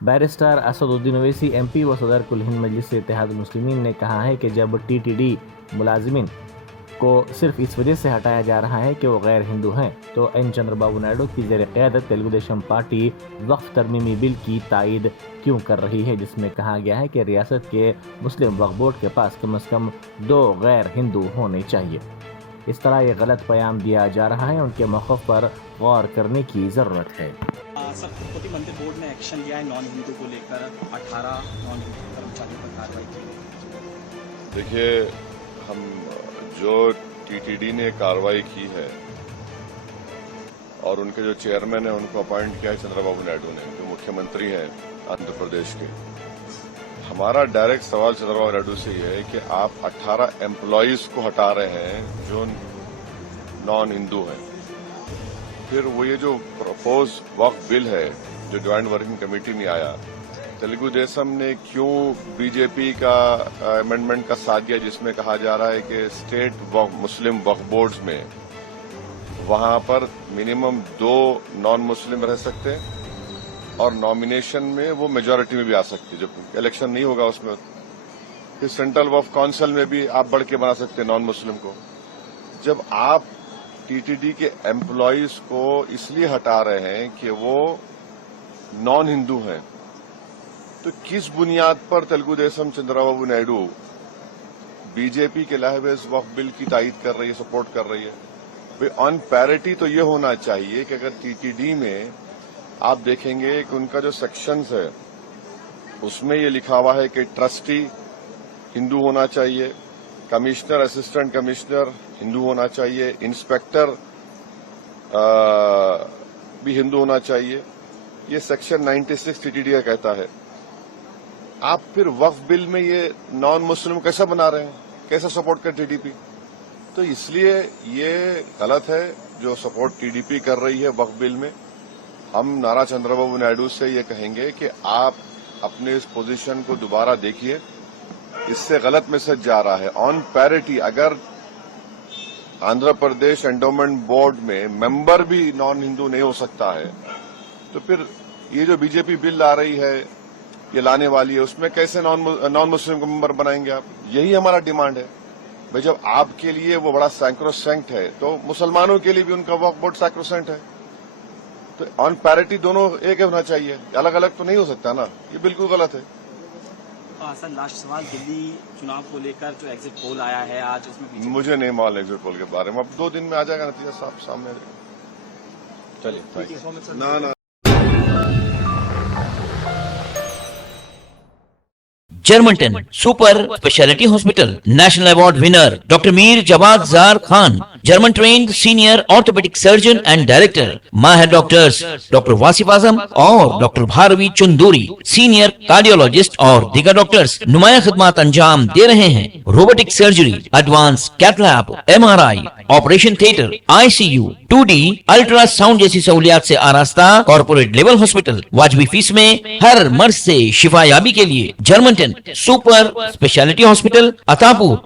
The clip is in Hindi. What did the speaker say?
बैरिस्टर असदुद्दीन ओवैसी एमपी व सदर कुल हिंद मजलिस इत्तेहाद मुस्लिमीन ने कहा है कि जब टीटीडी मुलाजिमिन को सिर्फ इस वजह से हटाया जा रहा है कि वो गैर हिंदू हैं, तो एन चंद्रबाबू नायडू की ज़ेर क़यादत तेलुगुदेशम पार्टी वक्फ तरमीमी बिल की तायद क्यों कर रही है, जिसमें कहा गया है कि रियासत के मुस्लिम वक्फ बोर्ड के पास कम से कम 2 गैर हिंदू होने चाहिए। इस तरह ये गलत पैगाम दिया जा रहा है, उनके मौक़िफ़ पर गौर करने की ज़रूरत है। सप्तपति मंदिर बोर्ड ने एक्शन लिया है नॉन हिंदू को लेकर, 18 नॉन हिंदू कर्मचारियों पर कार्रवाई की। देखिए, हम जो टीटीडी ने कार्रवाई की है और उनके जो चेयरमैन है उनको अपॉइंट किया है चंद्रबाबू नायडू ने, जो मुख्यमंत्री हैं आंध्र प्रदेश के। हमारा डायरेक्ट सवाल चंद्रबाबू नायडू से ये है कि आप 18 एम्प्लॉयज को हटा रहे हैं जो नॉन हिंदू हैं। फिर वो ये जो प्रपोज वक्फ बिल है जो ज्वाइंट वर्किंग कमेटी में आया, तेलुगु देशम ने क्यों बीजेपी का अमेंडमेंट का साथ दिया जिसमें कहा जा रहा है कि स्टेट मुस्लिम वक्फ बोर्ड्स में वहां पर मिनिमम 2 नॉन मुस्लिम रह सकते हैं और नॉमिनेशन में वो मेजॉरिटी में भी आ सकती है, जब इलेक्शन नहीं होगा उसमें। फिर सेंट्रल वक्फ काउंसिल में भी आप बढ़ के बना सकते हैं नॉन मुस्लिम को। जब आप टीटीडी के एम्प्लॉयज को इसलिए हटा रहे हैं कि वो नॉन हिंदू हैं, तो किस बुनियाद पर तेलुगु देशम चंद्रबाबू नायडू बीजेपी के लाए हुए इस वक्फ बिल की तायद कर रही है, सपोर्ट कर रही है? भाई ऑन पैरिटी तो ये होना चाहिए कि अगर टीटीडी में आप देखेंगे कि उनका जो सेक्शंस है उसमें ये लिखा हुआ है कि ट्रस्टी हिंदू होना चाहिए, कमिश्नर असिस्टेंट कमिश्नर हिंदू होना चाहिए, इंस्पेक्टर भी हिंदू होना चाहिए। ये सेक्शन 96 टीटीडी का कहता है। आप फिर वक्फ बिल में ये नॉन मुस्लिम कैसा बना रहे हैं, कैसा सपोर्ट कर टीडीपी? तो इसलिए ये गलत है जो सपोर्ट टीडीपी कर रही है वक्फ बिल में। हम नारा चंद्रबाबू नायडू से ये कहेंगे कि आप अपने इस पोजीशन को दोबारा देखिए, इससे गलत मैसेज जा रहा है। ऑन पैरिटी अगर आंध्र प्रदेश एंडोमेंट बोर्ड में मेंबर भी नॉन हिंदू नहीं हो सकता है, तो फिर ये जो बीजेपी बिल ला रही है, ये लाने वाली है, उसमें कैसे नॉन मुस्लिम को मेंबर बनाएंगे आप? यही हमारा डिमांड है। भाई जब आपके लिए वो बड़ा सैक्रोसेंट है, तो मुसलमानों के लिए भी उनका वक्फ बोर्ड सैक्रोसेंट है। तो ऑन पैरिटी दोनों एक होना चाहिए, अलग अलग तो नहीं हो सकता ना, ये बिल्कुल गलत है। सर लास्ट सवाल, दिल्ली चुनाव को लेकर जो एग्जिट पोल आया है आज, उसमें मुझे नहीं मालूम एग्जिट पोल के बारे में, अब 2 दिन में आ जाएगा नतीजा साफ सामने। चलिए ना Germanten super speciality hospital, national award winner doctor Mir Jawad Jar Khan, German trained senior orthopaedic surgeon and director, माहिर डॉक्टर्स डॉक्टर वासिफ आजम और doctor Bharavi Chanduri, senior cardiologist और दीगर डॉक्टर्स नुमाया खिदमत अंजाम दे रहे हैं। Robotic surgery, advance cath lab, MRI, operation theatre, ICU, 2D ultrasound जैसी सहूलियात से आरास्ता कॉर्पोरेट लेवल हॉस्पिटल। वाजबी फीस में हर मर्ज से शिफायाबी के लिए Germanton super speciality hospital, Attapur.